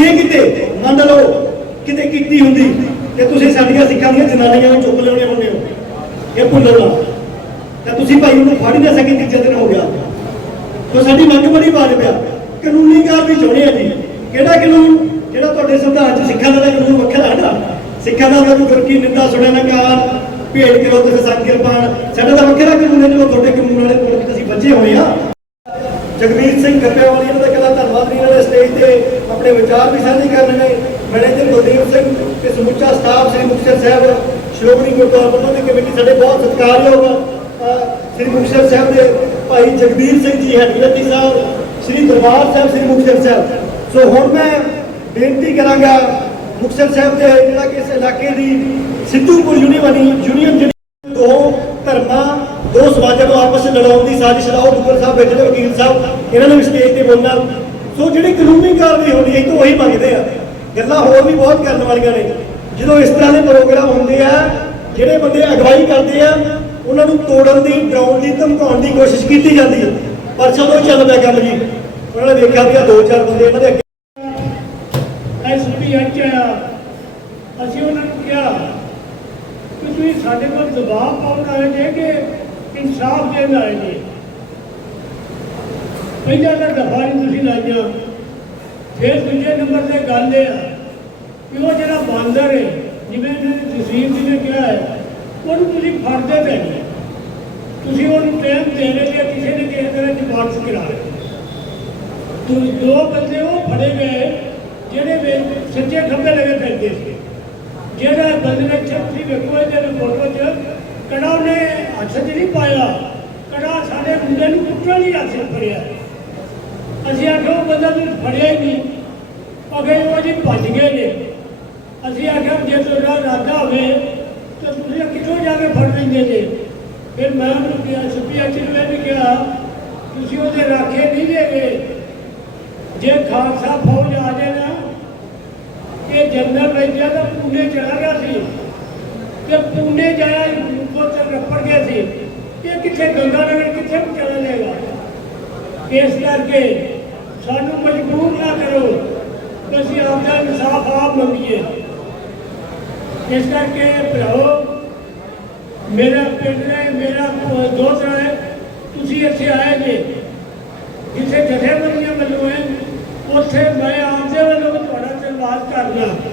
ਜੇ ਕਿਤੇ, ਮੰਨ ਲਓ, ਕਿਤੇ ਕੀਤੀ ਹੁੰਦੀ, ਤੇ ਤੁਸੀਂ ਸਾਡੀਆਂ ਸਿੱਖਾਂ ਦੀਆਂ ਜਨਾਨੀਆਂ ਨੂੰ ਚੁੱਕ ਲਿਆਉਣੇ ਹੁੰਦੇ ਹੋ। ਇਹ ਭੁੱਲੋ ਨਾ ਤਾਂ ਤੁਸੀਂ ਭਾਈ ਉਹਨੂੰ ਫੜ ਹੀ ਸਕੇ ਤੀਜੇ ਦਿਨ ਹੋ ਗਿਆ। ਤੋ ਸਾਡੀ ਮੰਗ ਬੜੀ ਵਾਜਬ ਆ ਕਾਨੂੰਨੀ ਕਾਰਵਾਈ ਚਾਹੁੰਦੇ ਆ ਜੀ। ਕਿਹੜਾ ਕਾਨੂੰਨ? ਜਿਹੜਾ ਤੁਹਾਡੇ ਸੰਵਿਧਾਨ 'ਚ ਸਿੱਖਾਂ ਦਾ ਕਾਨੂੰਨ ਵੱਖਰਾ ਹੈ ਨਾ। ਸਿੱਖਾਂ ਦਾ ਕੋਈ ਗੁਰ ਕੀ ਨਿੰਦਾ, ਸੁਣਿਆ ਨਾ ਕਾਰ ਭੇਡ ਕਰੋ ਤੇ ਸੰਗ ਕਿਰਪਾਨ। ਸਾਡਾ ਤਾਂ ਵੱਖਰਾ ਕਾਨੂੰਨ ਹੈ ਜੋ ਤੁਹਾਡੇ ਕਾਨੂੰਨ ਵਾਲੇ ਕੋਲ ਅਸੀਂ ਬੱਝੇ ਹੋਏ ਆ। ਜਗਮੀਤ ਸਿੰਘ ਗੱਪੇਵਾਲੀ ਇਹਨਾਂ ਦਾ ਕਲਾ ਧੰਨਵਾਦ ਵੀ ਇਹਨਾਂ ਦੇ ਸਟੇਜ ਤੇ ਆਪਣੇ ਵਿਚਾਰ ਵੀ ਸਾਂਝੇ ਕਰਨਗੇ। ਮੈਨੇਜਰ ਬਲਦੇਵ ਸਿੰਘ ਤੇ ਸਮੁੱਚਾ ਸਟਾਫ ਸ੍ਰੀ ਮੁਕਤਸਰ ਸਾਹਿਬ, ਸ਼੍ਰੋਮਣੀ ਗੁਰਦੁਆਰਾ ਪ੍ਰਬੰਧਕ ਕਮੇਟੀ ਸਾਡੇ ਬਹੁਤ ਸਤਿਕਾਰਯੋਗ ਸ੍ਰੀ ਮੁਕਤਸਰ ਸਾਹਿਬ ਦੇ ਭਾਈ ਜਗਬੀਰ ਸਿੰਘ ਜੀ ਹਰੀਅਤੀ ਸਾਹਿਬ, ਸ੍ਰੀ ਦਰਬਾਰ ਸਾਹਿਬ, ਸ੍ਰੀ ਮੁਕਤਸਰ ਸਾਹਿਬ। ਸੋ ਹੁਣ ਮੈਂ ਬੇਨਤੀ ਕਰਾਂਗਾ ਮੁਕਤਸਰ ਸਾਹਿਬ ਦੇ ਜਿਹੜਾ ਕਿ ਇਸ ਇਲਾਕੇ ਦੀ ਸਿੱਧੂਪੁਰ ਯੂਨੀਵਰਸਿਟੀ, ਯੂਨੀਅਨ ਜਿਹੜੀ ਦੋ ਧਰਮਾਂ, ਦੋ ਸਮਾਜਾਂ ਨੂੰ ਆਪਸ ਵਿੱਚ ਲੜਾਉਣ ਦੀ ਸਾਜ਼ਿਸ਼ ਦਾ ਉਹ ਦੁੱਗਲ ਸਾਹਿਬ ਬੈਠੇ ਵਕੀਲ ਸਾਹਿਬ, ਇਹਨਾਂ ਨੇ ਵੀ ਸਟੇਜ ਤੇ ਬੋਲਣਾ। ਸੋ ਜਿਹੜੀ ਕਾਨੂੰਨੀ ਕਾਰਵਾਈ ਹੋਣੀ ਹੈ ਤਾਂ ਉਹੀ ਮੰਗਦੇ ਆ। ਗੱਲਾਂ ਹੋਰ ਵੀ ਬਹੁਤ ਕਰਨ ਵਾਲੀਆਂ ਨੇ। ਜਦੋਂ ਇਸ ਤਰ੍ਹਾਂ ਦੇ ਪ੍ਰੋਗਰਾਮ ਹੁੰਦੇ ਆ, ਜਿਹੜੇ ਬੰਦੇ ਅਗਵਾਈ ਕਰਦੇ ਆ, ਉਹਨਾਂ ਨੂੰ ਤੋੜਨ ਦੀ, ਡਰਾਉਣ ਦੀ, ਧਮਕਾਉਣ ਦੀ ਕੋਸ਼ਿਸ਼ ਕੀਤੀ ਜਾਂਦੀ ਹੈ। ਪਰ ਚਲੋ ਚੱਲ ਪਿਆ ਕੰਮ ਜੀ। ਉਹਨਾਂ ਨੇ ਵੇਖਿਆ ਵੀ ਆ ਦੋ ਚਾਰ ਬੰਦੇ ਇਹਨਾਂ ਦੇ ਅੱਗੇ ਐਸਪੀ ਅੱਜ ਅਸੀਂ ਉਹਨਾਂ ਨੂੰ ਕਿਹਾ ਕਿ ਤੁਸੀਂ ਸਾਡੇ ਕੋਲ ਦਬਾਅ ਪਾਉਣ ਆਏ ਜੇ ਕਿ ਇਨਸਾਫ ਦੇਣ ਆਏ ਜੇ ਪਹਿਲਾਂ ਤਾਂ ਦਫਾ ਨਹੀਂ ਤੁਸੀਂ ਲਾਈਆਂ। ਫਿਰ ਦੂਜੇ ਨੰਬਰ ਤੇ ਗੱਲ ਇਹ ਆ ਕਿ ਉਹ ਜਿਹੜਾ ਬਾਂਦਰ ਹੈ, ਜਿਵੇਂ ਇਹਨਾਂ ਨੇ ਜੀ ਨੇ ਕਿਹਾ ਹੈ, ਉਹਨੂੰ ਤੁਸੀਂ ਫੜਦੇ ਤੇ ਨਹੀਂ। ਤੁਸੀਂ ਉਹਨੂੰ ਟਾਈਮ ਦੇ ਰਹੇ ਜੇ ਕਿਸੇ ਨੇ ਕਿਸੇ ਤਰ੍ਹਾਂ ਜ਼ਮਾਨਤ ਕਰਾ ਰਹੇ ਤੋ ਦੋ ਬੰਦੇ ਉਹ ਫੜੇ ਗਏ, ਜਿਹੜੇ ਵੇ- ਸੱਜੇ ਖੱਬੇ ਲਗੇ ਫਿਰਦੇ ਸੀ। ਜਿਹੜਾ ਬੰਦੇ ਨੇ ਛੱਤੀ ਵੇਖੋ ਇਹਦੇ ਵਿੱਚ ਫੋਟੋ 'ਚ, ਕੜਾ ਉਹਨੇ ਹੱਥ 'ਚ ਨਹੀਂ ਪਾਇਆ। ਕੜਾ ਸਾਡੇ ਮੁੰਡੇ ਨੂੰ ਕੁੱਟਣ ਲਈ ਹੱਥ 'ਚ ਫੜਿਆ। ਅਸੀਂ ਆਖਿਆ ਉਹ ਬੰਦਾ ਤੁਸੀਂ ਫੜਿਆ ਹੀ ਨਹੀਂ। ਅਗੇ ਉਹ ਜੀ ਭੱਜ ਗਏ ਨੇ। ਅਸੀਂ ਆਖਿਆ ਜੇ ਤੁਹਾਡਾ ਇਰਾਦਾ ਹੋਵੇ ਤਾਂ ਤੁਸੀਂ ਕਿੱਥੋਂ ਜਾ ਕੇ ਫੜ ਲੈਂਦੇ ਜੇ ਫਿਰ ਮੈਂ ਉਹਨੂੰ ਕਿਹਾ ਸੁਪੀ ਅਚਲ ਨੇ ਵੀ ਕਿਹਾ, ਤੁਸੀਂ ਉਹਦੇ ਰਾਖੇ ਨਹੀਂ ਦੇਗੇ। ਜੇ ਖਾਲਸਾ ਫੌਜ ਆ ਜਾਏ ਨਾ, ਇਹ ਜਨਰਲ ਰਹਿੰਦਾ ਤਾਂ ਪੁਣੇ ਚਲਾ ਗਿਆ ਸੀ। ਤੇ ਪੁਣੇ ਜਾਇਆ ਕੋ ਤੇ ਰੱਪੜ ਗਿਆ ਸੀ। ਇਹ ਕਿੱਥੇ ਗੰਗਾ ਨਗਰ ਕਿੱਥੇ ਨੂੰ ਚਲਾ ਜਾਏਗਾ? ਇਸ ਕਰਕੇ ਸਾਨੂੰ ਮਜਬੂਰ ਨਾ ਕਰੋ। ਕਿ ਅਸੀਂ ਆਪਦਾ ਇਨਸਾਫ ਆਪ ਮੰਗੀਏ। ਇਸ ਕਰਕੇ ਭਰਾਓ ਮੇਰਾ ਪਿੰਡ ਹੈ, ਮੇਰਾ ਦੋਸਤ ਹੈ, ਤੁਸੀਂ ਇੱਥੇ ਆਏ ਜੇ। ਜਿੱਥੇ ਜਥੇਬੰਦੀਆਂ ਵੱਲੋਂ ਹੈ, ਉੱਥੇ ਮੈਂ ਆਪਦੇ ਵੱਲੋਂ ਵੀ ਤੁਹਾਡਾ ਧੰਨਵਾਦ ਕਰਦਾ।